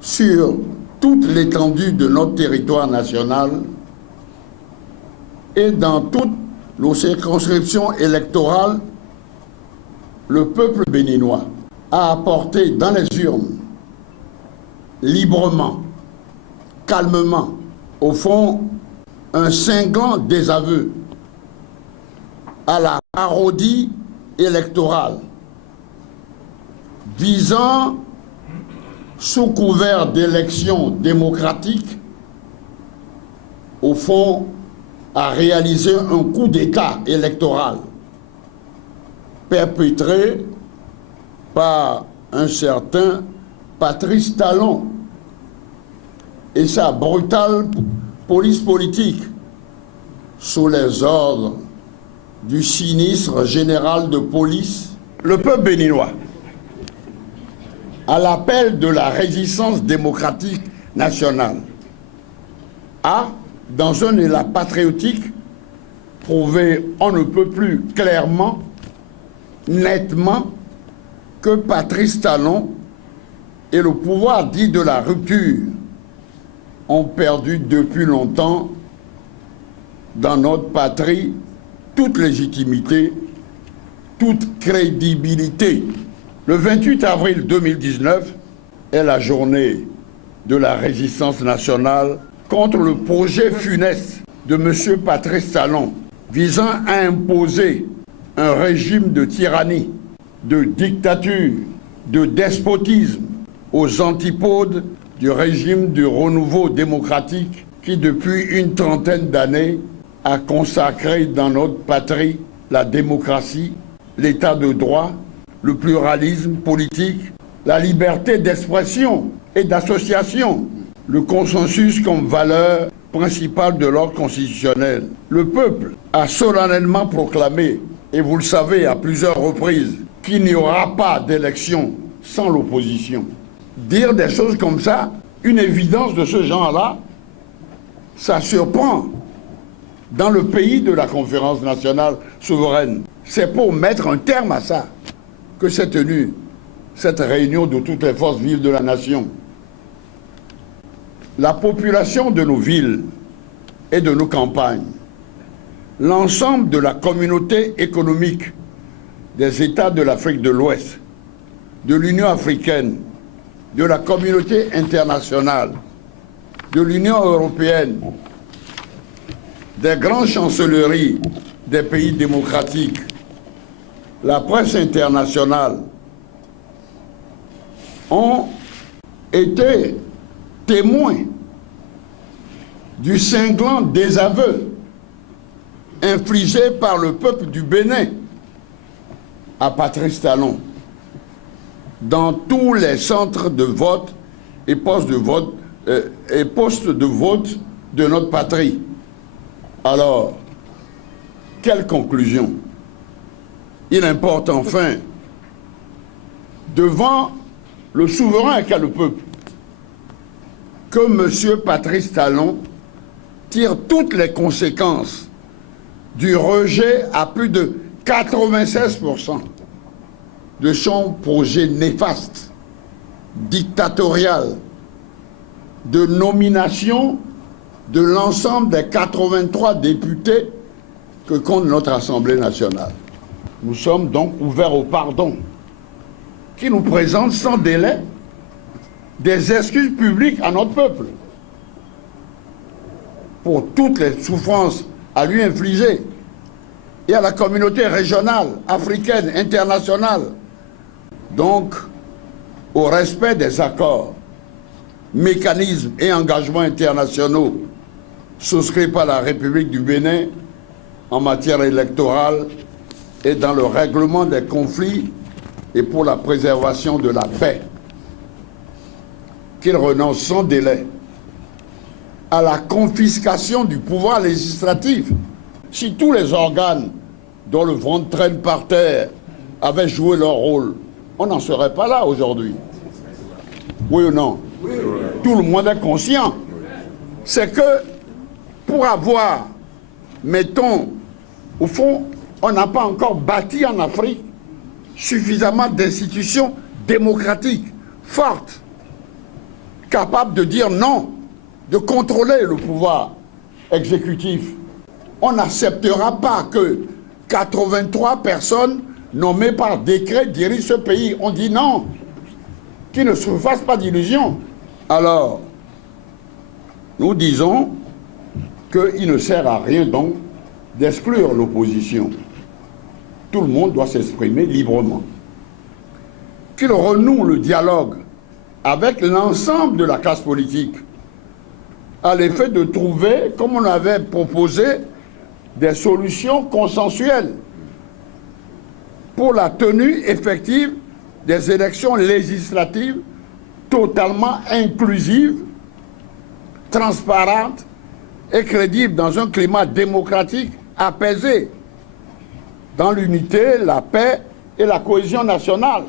sur toute l'étendue de notre territoire national et dans toutes nos circonscriptions électorales, le peuple béninois a apporté dans les urnes, librement, calmement, au fond, un cinglant désaveu à la parodie électorale visant, sous couvert d'élections démocratiques, au fond, à réaliser un coup d'État électoral perpétré par un certain Patrice Talon et sa brutale police politique sous les ordres du sinistre général de police. Le peuple béninois, à l'appel de la résistance démocratique nationale, a, dans un élan patriotique, prouvé on ne peut plus clairement, nettement, que Patrice Talon et le pouvoir dit de la rupture ont perdu depuis longtemps dans notre patrie toute légitimité, toute crédibilité. Le 28 avril 2019 est la journée de la résistance nationale contre le projet funeste de M. Patrice Talon visant à imposer un régime de tyrannie, de dictature, de despotisme aux antipodes du régime du renouveau démocratique qui, depuis une trentaine d'années, a consacré dans notre patrie la démocratie, l'état de droit, le pluralisme politique, la liberté d'expression et d'association, le consensus comme valeur principale de l'ordre constitutionnel. Le peuple a solennellement proclamé, et vous le savez à plusieurs reprises, qu'il n'y aura pas d'élection sans l'opposition. Dire des choses comme ça, une évidence de ce genre-là, ça surprend. Dans le pays de la conférence nationale souveraine, c'est pour mettre un terme à ça que s'est tenue cette réunion de toutes les forces vives de la nation. La population de nos villes et de nos campagnes, l'ensemble de la communauté économique des États de l'Afrique de l'Ouest, de l'Union africaine, de la communauté internationale, de l'Union européenne, des grandes chancelleries des pays démocratiques, la presse internationale ont été témoins du cinglant désaveu infligé par le peuple du Bénin à Patrice Talon dans tous les centres de vote et postes de vote de notre patrie. Alors, quelle conclusion? Il importe enfin, devant le souverain qu'est le peuple, que M. Patrice Talon tire toutes les conséquences du rejet à plus de 96% de son projet néfaste, dictatorial, de nomination de l'ensemble des 83 députés que compte notre Assemblée nationale. Nous sommes donc ouverts au pardon, qui nous présente sans délai des excuses publiques à notre peuple pour toutes les souffrances à lui infliger et à la communauté régionale, africaine, internationale. Donc, au respect des accords, mécanismes et engagements internationaux souscrits par la République du Bénin en matière électorale et dans le règlement des conflits et pour la préservation de la paix, qu'il renonce sans délai à la confiscation du pouvoir législatif. Si tous les organes dont le ventre traîne par terre avaient joué leur rôle, on n'en serait pas là aujourd'hui. Oui ou non? Oui. Tout le monde est conscient. C'est que pour avoir, mettons, au fond, on n'a pas encore bâti en Afrique suffisamment d'institutions démocratiques fortes capable de dire non, de contrôler le pouvoir exécutif. On n'acceptera pas que 83 personnes nommées par décret dirigent ce pays. On dit non, qu'ils ne se fassent pas d'illusions. Alors, nous disons qu'il ne sert à rien donc d'exclure l'opposition. Tout le monde doit s'exprimer librement. Qu'il renoue le dialogue avec l'ensemble de la classe politique à l'effet de trouver, comme on avait proposé, des solutions consensuelles pour la tenue effective des élections législatives totalement inclusives, transparentes et crédibles dans un climat démocratique apaisé, dans l'unité, la paix et la cohésion nationale.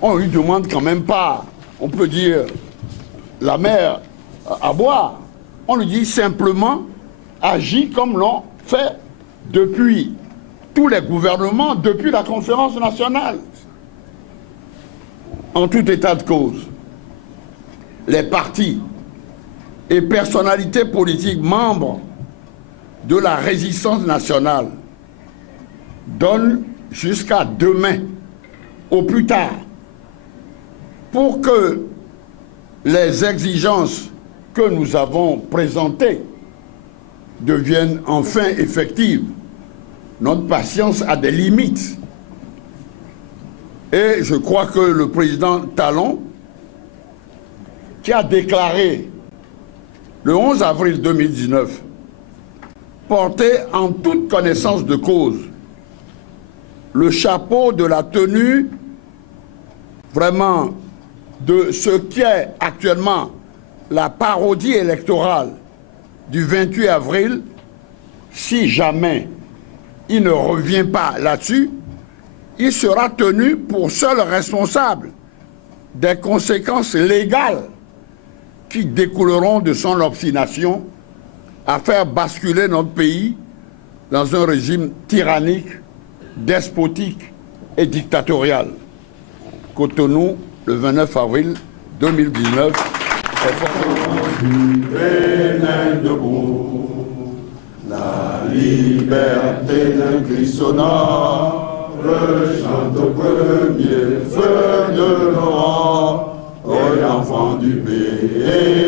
On ne lui demande quand même pas, on peut dire, la mer à boire. On lui dit simplement, agis comme l'ont fait depuis tous les gouvernements, depuis la conférence nationale. En tout état de cause, les partis et personnalités politiques membres de la résistance nationale donnent jusqu'à demain, au plus tard, pour que les exigences que nous avons présentées deviennent enfin effectives. Notre patience a des limites. Et je crois que le président Talon, qui a déclaré le 11 avril 2019, portait en toute connaissance de cause le chapeau de la tenue vraiment de ce qui est actuellement la parodie électorale du 28 avril, si jamais il ne revient pas là-dessus, il sera tenu pour seul responsable des conséquences légales qui découleront de son obstination à faire basculer notre pays dans un régime tyrannique, despotique et dictatorial. Cotonou, le 29 avril 2019. La liberté d'un cri sonore chante au premier feu de l'aurore, ô l'enfant du pays.